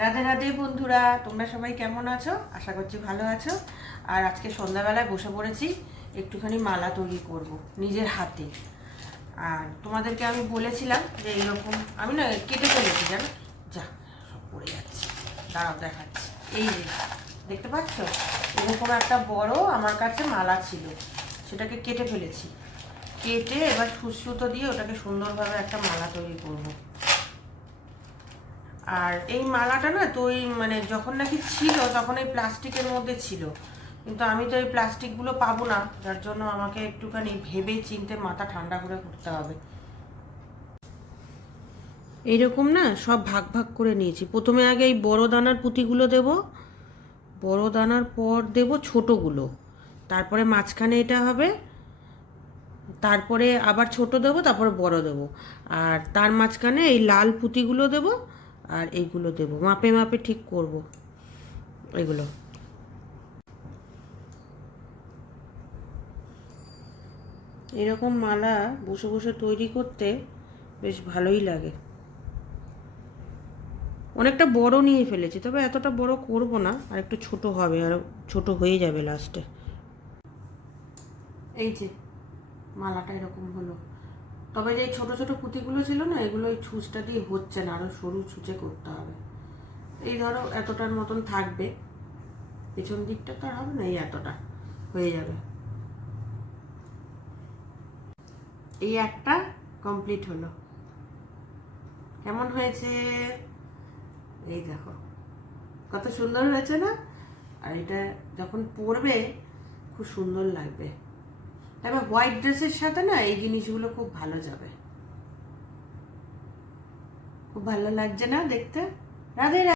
রাধে রাধে বন্ধুরা, তোমরা সবাই কেমন আছো? আশা করছি ভালো আছো। আর আজকে সন্ধ্যাবেলায় বসে পড়েছি, একটুখানি মালা তৈরি করব নিজের হাতে। আর তোমাদেরকে আমি বলেছিলাম যে এইরকম আমি না কেটে ফেলেছি, জানো? যা, সব পড়ে যাচ্ছে, দাঁড়াও দেখাচ্ছি। এই যে দেখতে পাচ্ছ, এরকম একটা বড় আমার কাছে মালা ছিল, সেটাকে কেটে ফেলেছি। কেটে এবার সুতো দিয়ে ওটাকে সুন্দরভাবে একটা মালা তৈরি করব। আর এই মালাটা না তো ওই মানে যখন নাকি ছিল তখন এই প্লাস্টিকের মধ্যে ছিল, কিন্তু আমি তো এই প্লাস্টিকগুলো পাবো না, যার জন্য আমাকে একটুখানি ভেবে চিন্তে মাথা ঠান্ডা করে করতে হবে। এইরকম না সব ভাগ ভাগ করে নিয়েছি। প্রথমে আগে এই বড় দানার পুঁতিগুলো দেব, বড় দানার পর দেব ছোটোগুলো, তারপরে মাঝখানে এটা হবে, তারপরে আবার ছোট দেবো, তারপরে বড় দেবো, আর তার মাঝখানে এই লাল পুঁতিগুলো দেবো, আর এইগুলো দেবো মাপে মাপে ঠিক করব এগুলো। এরকম মালা বসে বসে তৈরি করতে বেশ ভালোই লাগে। অনেকটা বড় নিয়ে ফেলেছি, তবে এতটা বড় করব না, আর একটু ছোট হবে, আর ছোট হয়ে যাবে লাস্টে। এই যে মালাটা এরকম হলো, তবে যে ছোট ছোট পুঁতিগুলো ছিল না, এগুলো এই ছুঁচটা দিয়ে হচ্ছে না, আরও সরু ছুঁচে করতে হবে। এই ধরো এতটার মতন থাকবে, পেছন দিকটা তো আর হবে না, এই এতটা হয়ে যাবে। এই একটা কমপ্লিট হলো। কেমন হয়েছে এই দেখো, কত সুন্দর হয়েছে না? আর এটা যখন পরবে খুব সুন্দর লাগবে। তবে হোয়াইট ড্রেসের সাথে না এই জিনিসগুলো খুব ভালো যাবে। খুব ভালো লাগছে না দেখতে? রাধে রাধে।